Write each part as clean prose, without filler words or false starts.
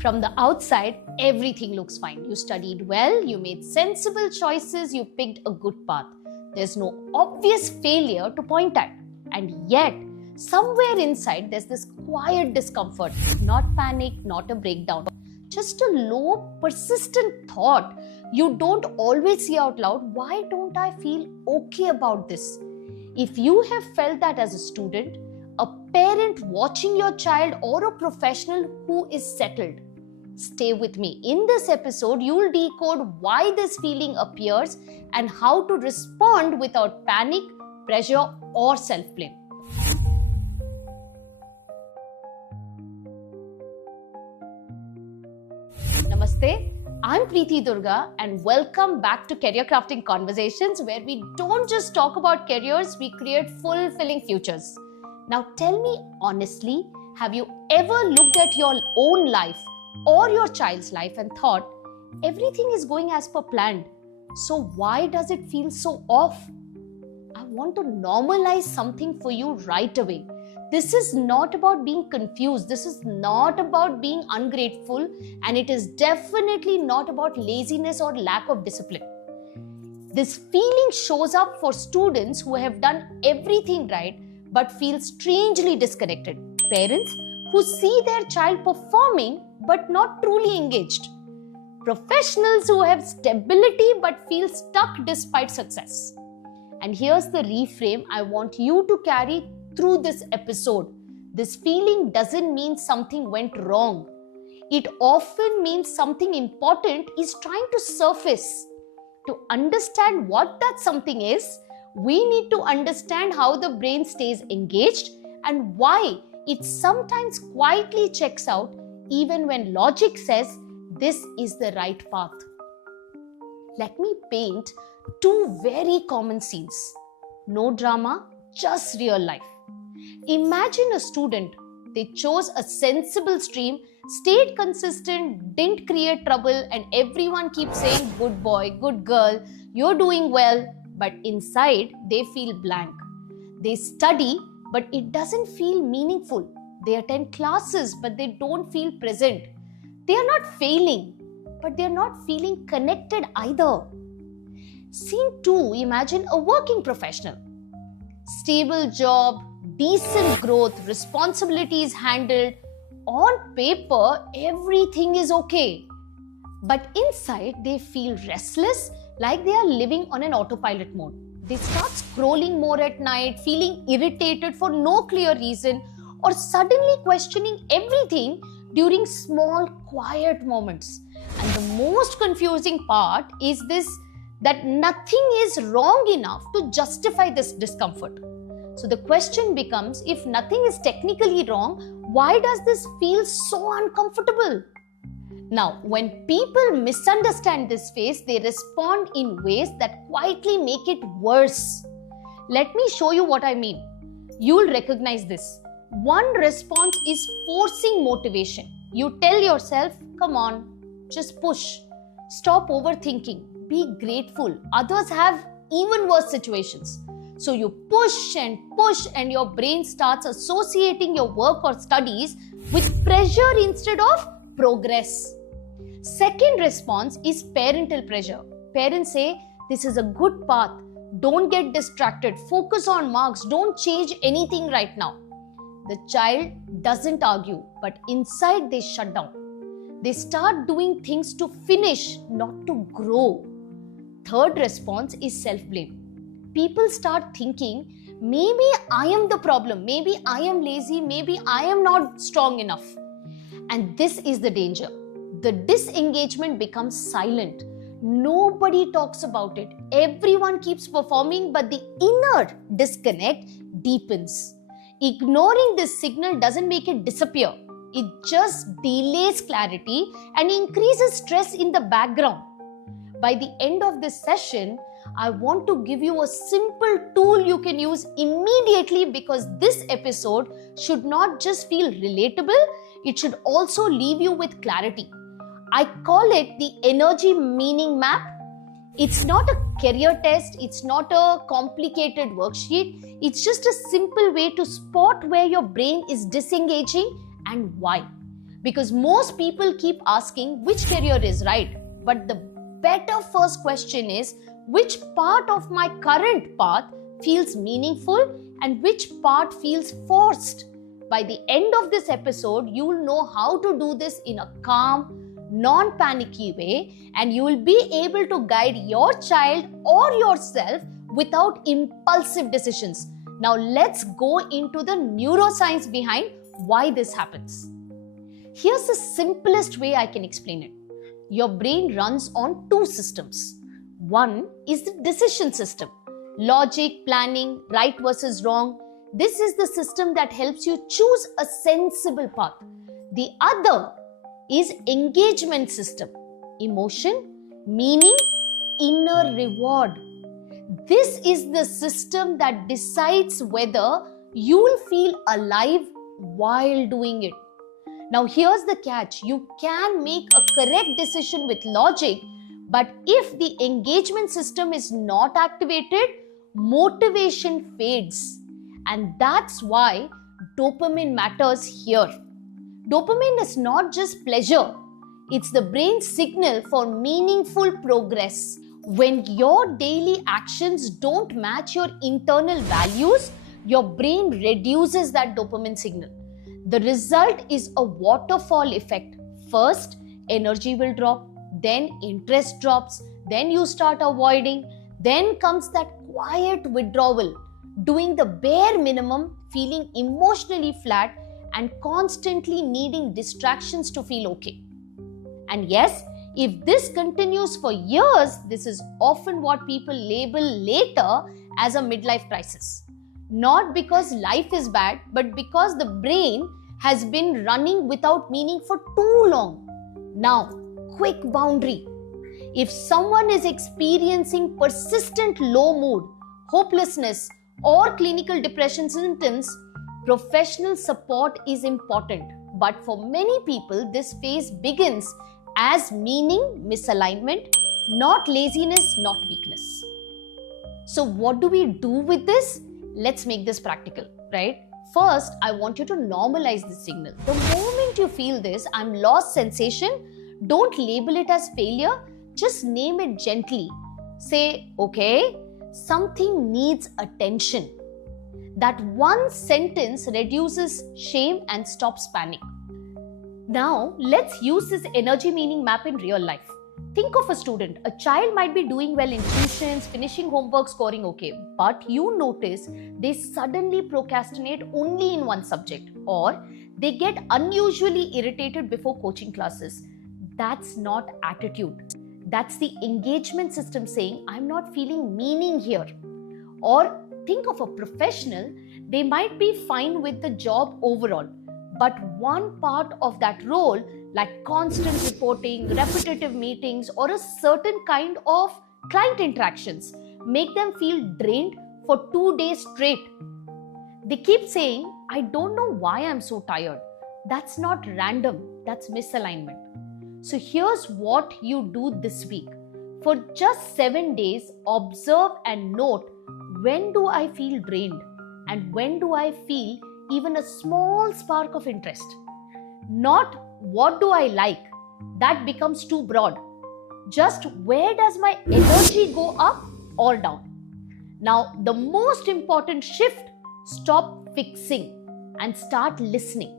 From the outside, everything looks fine. You studied well, you made sensible choices, you picked a good path. There's no obvious failure to point at. And yet, somewhere inside, there's this quiet discomfort. Not panic, not a breakdown. Just a low, persistent thought you don't always say out loud. Why don't I feel okay about this? If you have felt that as a student, a parent watching your child, or a professional who is settled, stay with me. In this episode, you'll decode why this feeling appears and how to respond without panic, pressure, or self-blame. Namaste, I'm Preeti Durga and welcome back to Career Crafting Conversations, where we don't just talk about careers, we create fulfilling futures. Now tell me honestly, have you ever looked at your own life or your child's life and thought, everything is going as per planned, so why does it feel so off? I want to normalize something for you right away. This is not about being confused, this is not about being ungrateful, and it is definitely not about laziness or lack of discipline. This feeling shows up for students who have done everything right but feel strangely disconnected. Parents who see their child performing but not truly engaged. Professionals who have stability but feel stuck despite success. And here's the reframe I want you to carry through this episode. This feeling doesn't mean something went wrong. It often means something important is trying to surface. To understand what that something is, we need to understand how the brain stays engaged and why it sometimes quietly checks out even when logic says this is the right path. Let me paint two very common scenes. No drama, just real life. Imagine a student. They chose a sensible stream, stayed consistent, didn't create trouble, and everyone keeps saying, good boy, good girl, you're doing well. But inside, they feel blank. They study, but it doesn't feel meaningful. They attend classes, but they don't feel present. They are not failing, but they are not feeling connected either. Scene 2, imagine a working professional. Stable job, decent growth, responsibilities handled. On paper, everything is okay. But inside, they feel restless, like they are living on an autopilot mode. They start scrolling more at night, feeling irritated for no clear reason, or suddenly questioning everything during small, quiet moments. And the most confusing part is that nothing is wrong enough to justify this discomfort. So the question becomes, if nothing is technically wrong, why does this feel so uncomfortable? Now, when people misunderstand this phase, they respond in ways that quietly make it worse. Let me show you what I mean. You'll recognize this. One response is forcing motivation. You tell yourself, come on, just push. Stop overthinking. Be grateful. Others have even worse situations. So you push, and your brain starts associating your work or studies with pressure instead of progress. Second response is parental pressure. Parents say, this is a good path. Don't get distracted. Focus on marks. Don't change anything right now. The child doesn't argue, but inside they shut down. They start doing things to finish, not to grow. Third response is self-blame. People start thinking, maybe I am the problem. Maybe I am lazy. Maybe I am not strong enough. And this is the danger. The disengagement becomes silent. Nobody talks about it. Everyone keeps performing, but the inner disconnect deepens. Ignoring this signal doesn't make it disappear. It just delays clarity and increases stress in the background. By the end of this session, I want to give you a simple tool you can use immediately, because this episode should not just feel relatable, it should also leave you with clarity. I call it the energy meaning map. It's not a career test, it's not a complicated worksheet, it's just a simple way to spot where your brain is disengaging and why. Because most people keep asking which career is right. But the better first question is, which part of my current path feels meaningful and which part feels forced? By the end of this episode, you will know how to do this in a calm, non-panicky way, and you will be able to guide your child or yourself without impulsive decisions. Now let's go into the neuroscience behind why this happens. Here's the simplest way I can explain it. Your brain runs on two systems. One is the decision system. Logic, planning, right versus wrong. This is the system that helps you choose a sensible path. The other is engagement system. Emotion, meaning, inner reward. This is the system that decides whether you will feel alive while doing it. Now here's the catch. You can make a correct decision with logic, but if the engagement system is not activated, motivation fades. And that's why dopamine matters here. Dopamine is not just pleasure. It's the brain's signal for meaningful progress. When your daily actions don't match your internal values, your brain reduces that dopamine signal. The result is a waterfall effect. First, energy will drop, then interest drops, then you start avoiding, then comes that quiet withdrawal, doing the bare minimum, feeling emotionally flat, and constantly needing distractions to feel okay. And yes, if this continues for years, this is often what people label later as a midlife crisis. Not because life is bad, but because the brain has been running without meaning for too long. Now, quick boundary. If someone is experiencing persistent low mood, hopelessness, or clinical depression symptoms, professional support is important. But for many people, this phase begins as meaning misalignment, not laziness, not weakness. So what do we do with this? Let's make this practical, right? First, I want you to normalize the signal. The moment you feel this "I'm lost" sensation, don't label it as failure, just name it gently. Say, okay, something needs attention. That one sentence reduces shame and stops panic. Now, let's use this energy meaning map in real life. Think of a student. A child might be doing well in tuitions, finishing homework, scoring okay. But you notice they suddenly procrastinate only in one subject, or they get unusually irritated before coaching classes. That's not attitude. That's the engagement system saying, I'm not feeling meaning here. Or think of a professional. They might be fine with the job overall, but one part of that role, like constant reporting, repetitive meetings, or a certain kind of client interactions, make them feel drained for 2 days straight. They keep saying, I don't know why I'm so tired. That's not random, that's misalignment. So here's what you do this week. For just 7 days, observe and note, when do I feel drained and when do I feel even a small spark of interest? Not what do I like? That becomes too broad. Just where does my energy go up or down? Now, the most important shift, stop fixing and start listening.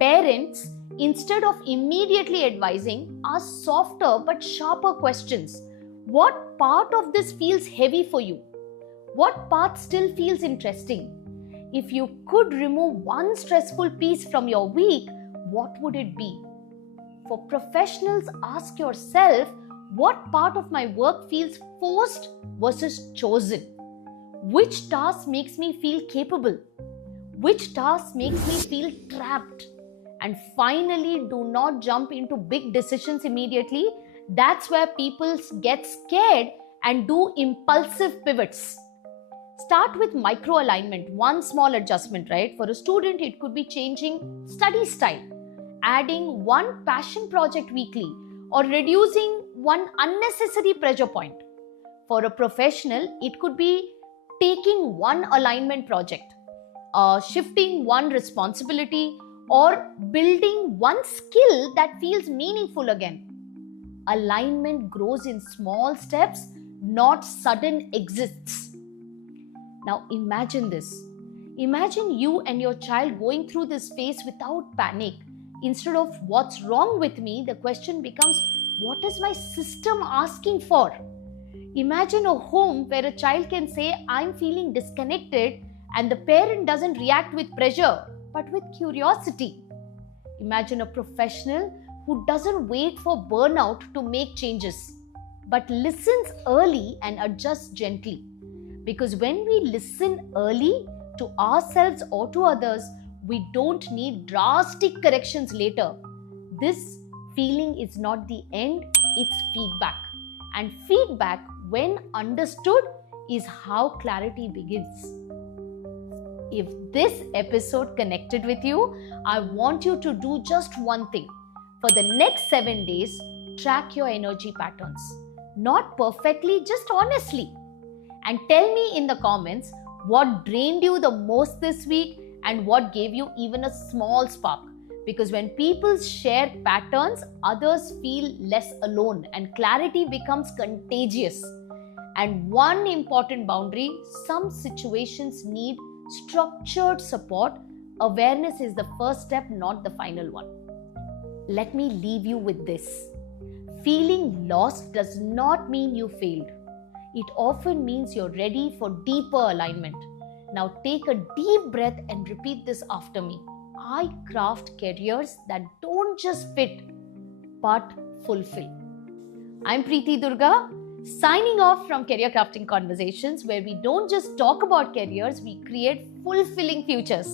Parents, instead of immediately advising, ask softer but sharper questions. What part of this feels heavy for you? What part still feels interesting? If you could remove one stressful piece from your week, what would it be? For professionals, ask yourself, what part of my work feels forced versus chosen? Which task makes me feel capable? Which task makes me feel trapped? And finally, do not jump into big decisions immediately. That's where people get scared and do impulsive pivots. Start with microalignment, one small adjustment, right? For a student, it could be changing study style, adding one passion project weekly, or reducing one unnecessary pressure point. For a professional, it could be taking one alignment project, shifting one responsibility, or building one skill that feels meaningful again. Alignment grows in small steps, not sudden exits. Now imagine this. Imagine you and your child going through this phase without panic. Instead of what's wrong with me, the question becomes, what is my system asking for? Imagine a home where a child can say, I'm feeling disconnected, and the parent doesn't react with pressure, but with curiosity. Imagine a professional who doesn't wait for burnout to make changes, but listens early and adjusts gently. Because when we listen early to ourselves or to others, we don't need drastic corrections later. This feeling is not the end, it's feedback. And feedback, when understood, is how clarity begins. If this episode connected with you, I want you to do just one thing. For the next 7 days, track your energy patterns. Not perfectly, just honestly. And tell me in the comments what drained you the most this week and what gave you even a small spark. Because when people share patterns, others feel less alone and clarity becomes contagious. And one important boundary, some situations need structured support. Awareness is the first step, not the final one. Let me leave you with this. Feeling lost does not mean you failed. It often means you're ready for deeper alignment. Now take a deep breath and repeat this after me. I craft careers that don't just fit, but fulfill. I'm Preeti Durga, signing off from Career Crafting Conversations, where we don't just talk about careers, we create fulfilling futures.